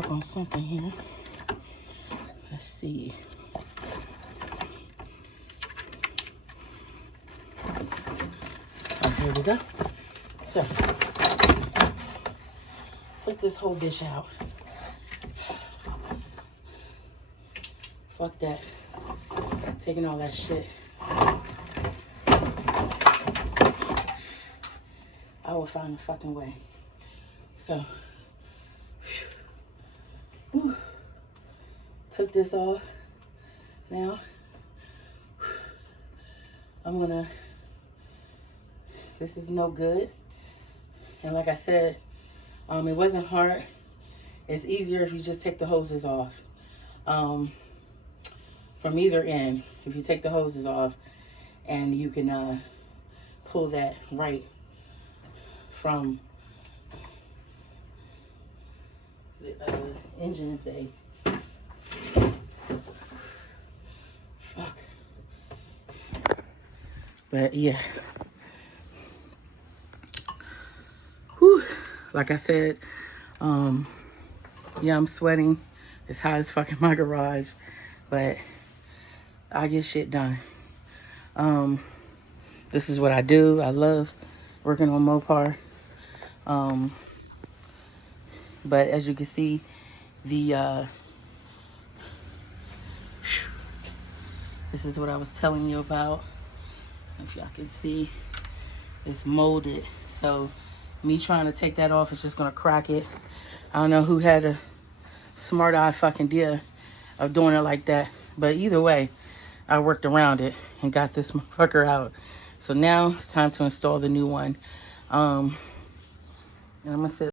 stuck on something here. Let's see. Oh, here we go. So, took this whole dish out. Fuck that. Taking all that shit. I will find a fucking way. So, whew, took this off. Now, I'm gonna, this is no good. And like I said, it wasn't hard. It's easier if you just take the hoses off. From either end, if you take the hoses off, and you can pull that right from the engine bay. Fuck. But yeah. Whew. Like I said, yeah, I'm sweating. It's hot as fuck in my garage, but I get shit done. This is what I do. I love working on Mopar. But as you can see, the this is what I was telling you about. If y'all can see, it's molded. So me trying to take that off is just gonna crack it. I don't know who had a smart eye fucking idea of doing it like that. But either way, I worked around it and got this motherfucker out. So now it's time to install the new one. And I'm gonna sit